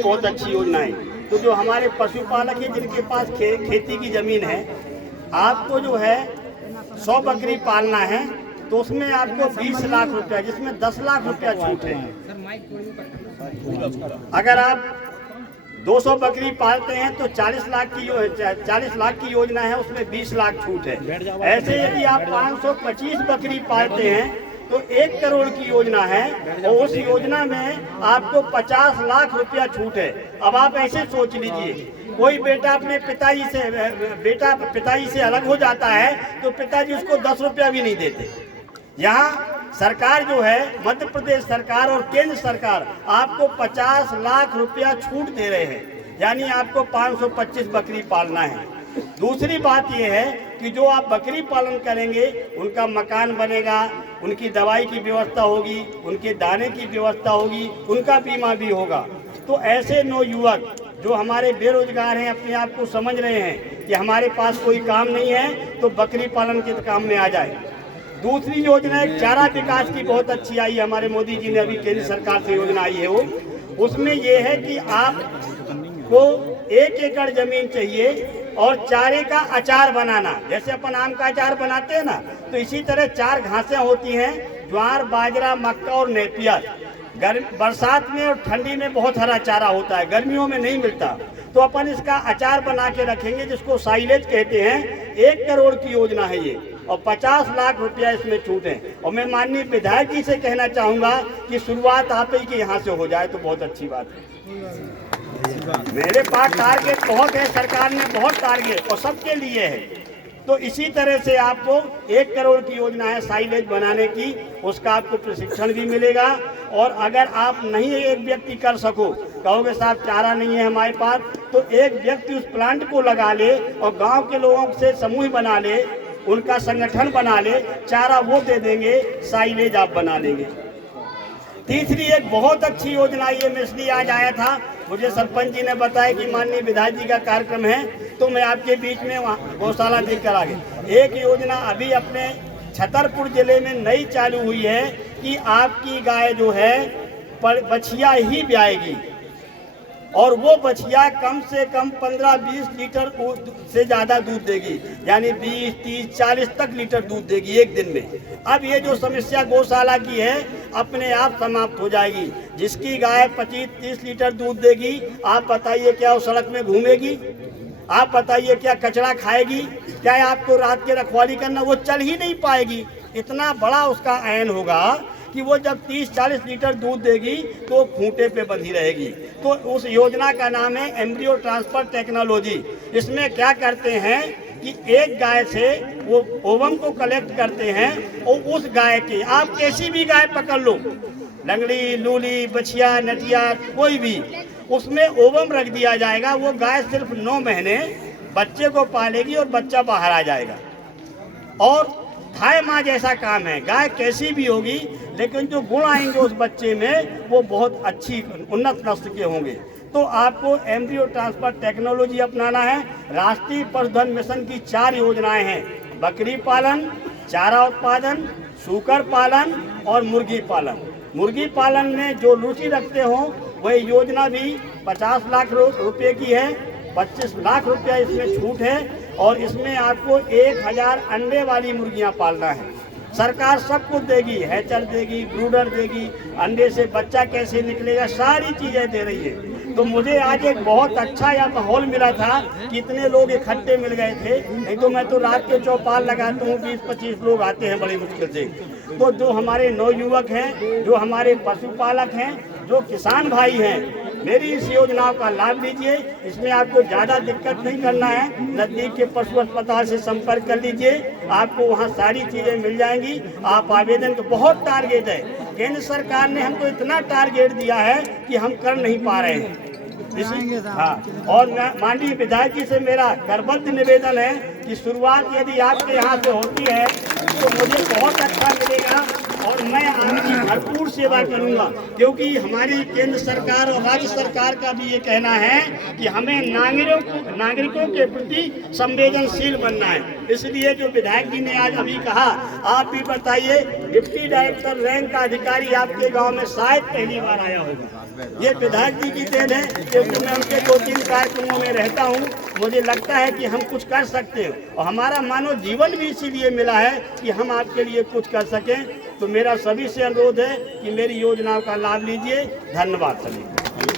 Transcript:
बहुत अच्छी योजना है। तो जो हमारे पशुपालक हैं जिनके पास खेती की ज़मीन है, आपको जो है 100 बकरी पालना है तो उसमें आपको 20 लाख रुपया, जिसमें 10 लाख रुपया छूट है। अगर आप 200 बकरी पालते हैं तो 40 लाख की योजना है, उसमें 20 लाख छूट है। ऐसे यदि आप 525 बकरी पालते हैं तो 1 करोड़ की योजना है और उस योजना में आपको 50 लाख रुपया छूट है। अब आप ऐसे सोच लीजिए, कोई बेटा अपने पिताजी से अलग हो जाता है तो पिताजी उसको 10 रुपया भी नहीं देते। यहाँ सरकार जो है, मध्य प्रदेश सरकार और केंद्र सरकार आपको 50 लाख रुपया छूट दे रहे हैं, यानी आपको 525 बकरी पालना है। दूसरी बात यह है कि जो आप बकरी पालन करेंगे उनका मकान बनेगा, उनकी दवाई की व्यवस्था होगी, उनके दाने की व्यवस्था होगी, उनका बीमा भी होगा। तो ऐसे नौयुवक जो हमारे बेरोजगार हैं, अपने आप को समझ रहे हैं कि हमारे पास कोई काम नहीं है, तो बकरी पालन के काम में आ जाए। दूसरी योजना एक चारा विकास की बहुत अच्छी आई है, हमारे मोदी जी ने अभी केंद्र सरकार से योजना आई है वो, उसमें ये है कि आपको 1 एकड़ जमीन चाहिए और चारे का अचार बनाना। जैसे अपन आम का अचार बनाते हैं ना, तो इसी तरह 4 घासें होती हैं, ज्वार, बाजरा, मक्का और नेपियर। बरसात में और ठंडी में बहुत हरा चारा होता है, गर्मियों में नहीं मिलता। तो अपन इसका अचार बना के रखेंगे, जिसको साइलेज कहते हैं। 1 करोड़ की योजना है ये और 50 लाख रुपया इसमें छूट है। और मैं माननीय विधायक जी से कहना चाहूँगा कि शुरुआत आप ही के यहाँ से हो जाए तो बहुत अच्छी बात है। मेरे पास टारगेट बहुत है, सरकार ने बहुत टारगेट और सबके लिए है। तो इसी तरह से आपको 1 करोड़ की योजना है साइलेज बनाने की, उसका आपको प्रशिक्षण भी मिलेगा। और अगर आप नहीं एक व्यक्ति कर सको, कहोगे साहब चारा नहीं है हमारे पास, तो एक व्यक्ति उस प्लांट को लगा ले और गांव के लोगों से समूह बना ले, उनका संगठन बना ले, चारा वो दे देंगे, साइलेज आप बना लेंगे। तीसरी एक बहुत अच्छी योजना ये मैं इसलिए आज आया था, मुझे सरपंच जी ने बताया कि माननीय विधायक जी का कार्यक्रम है, तो मैं आपके बीच में वहाँ गौशाला देख कर आ गए। एक योजना अभी अपने छतरपुर जिले में नई चालू हुई है कि आपकी गाय जो है बछिया ही ब्याएगी और वो बछिया कम से कम 15-20 लीटर से ज़्यादा दूध देगी, यानी 20, 30, 40 तक लीटर दूध देगी एक दिन में। अब ये जो समस्या गौशाला की है अपने आप समाप्त हो जाएगी। जिसकी गाय 25-30 लीटर दूध देगी, आप बताइए क्या वो सड़क में घूमेगी? आप बताइए क्या कचरा खाएगी? क्या आपको रात के रखवाली करना? वो चल ही नहीं पाएगी। इतना बड़ा उसका ऐन होगा कि वो जब 30-40 लीटर दूध देगी तो खूंटे पे बंधी रहेगी। तो उस योजना का नाम है एम्ब्रियो ट्रांसफर टेक्नोलॉजी। इसमें क्या करते हैं कि एक गाय से वो ओवम को कलेक्ट करते हैं और उस गाय के, आप कैसी भी गाय पकड़ लो, लंगड़ी, लूली, बछिया, नटिया, कोई भी, उसमें ओवम रख दिया जाएगा। वो गाय सिर्फ 9 महीने बच्चे को पालेगी और बच्चा बाहर आ जाएगा। और थाई माँ जैसा काम है, गाय कैसी भी होगी लेकिन जो गुण आएंगे उस बच्चे में वो बहुत अच्छी उन्नत नस्ल के होंगे। तो आपको एम्ब्रियो ट्रांसफर टेक्नोलॉजी अपनाना है। राष्ट्रीय पशुधन मिशन की 4 योजनाएं हैं, बकरी पालन, चारा उत्पादन, सूकर पालन और मुर्गी पालन। मुर्गी पालन में जो रुचि रखते हो वही योजना भी 50 लाख रुपए की है, 25 लाख रुपया इसमें छूट है और इसमें आपको 1000 अंडे वाली मुर्गियां पालना है। सरकार सब कुछ देगी, हैचर देगी, ब्रूडर देगी, अंडे से बच्चा कैसे निकलेगा, सारी चीज़ें दे रही है। तो मुझे आज एक बहुत अच्छा यहाँ माहौल मिला था, कितने लोग इकट्ठे मिल गए थे। नहीं तो मैं तो रात के चौपाल लगाता हूँ, 20-25 लोग आते हैं बड़ी मुश्किल से। तो जो हमारे नौयुवक हैं, जो हमारे पशुपालक हैं, जो किसान भाई हैं, मेरी इस योजनाओं का लाभ लीजिए। इसमें आपको ज़्यादा दिक्कत नहीं करना है, नज़दीक के पशु अस्पताल से संपर्क कर लीजिए, आपको वहाँ सारी चीज़ें मिल जाएंगी। आप आवेदन का बहुत टारगेट है, केंद्र सरकार ने हमको इतना टारगेट दिया है कि हम कर नहीं पा रहे हैं। हाँ, और माननीय विधायक जी से मेरा करबद्ध निवेदन है कि शुरुआत यदि आपके यहाँ से होती है तो मुझे बहुत अच्छा मिलेगा और मैं आपकी भरपूर सेवा करूंगा, क्योंकि हमारी केंद्र सरकार और राज्य सरकार का भी ये कहना है कि हमें नागरिकों के प्रति संवेदनशील बनना है। इसलिए जो विधायक जी ने आज अभी कहा, आप भी बताइए, डिप्टी डायरेक्टर रैंक का अधिकारी आपके गांव में शायद पहली बार आया होगा। ये विधायक जी की देन है, क्योंकि मैं उनके 2-3 कार्यक्रमों में रहता हूँ। मुझे लगता है कि हम कुछ कर सकते हैं और हमारा मानव जीवन भी इसीलिए मिला है कि हम आपके लिए कुछ कर सकें। तो मेरा सभी से अनुरोध है कि मेरी योजनाओं का लाभ लीजिए। धन्यवाद सभी।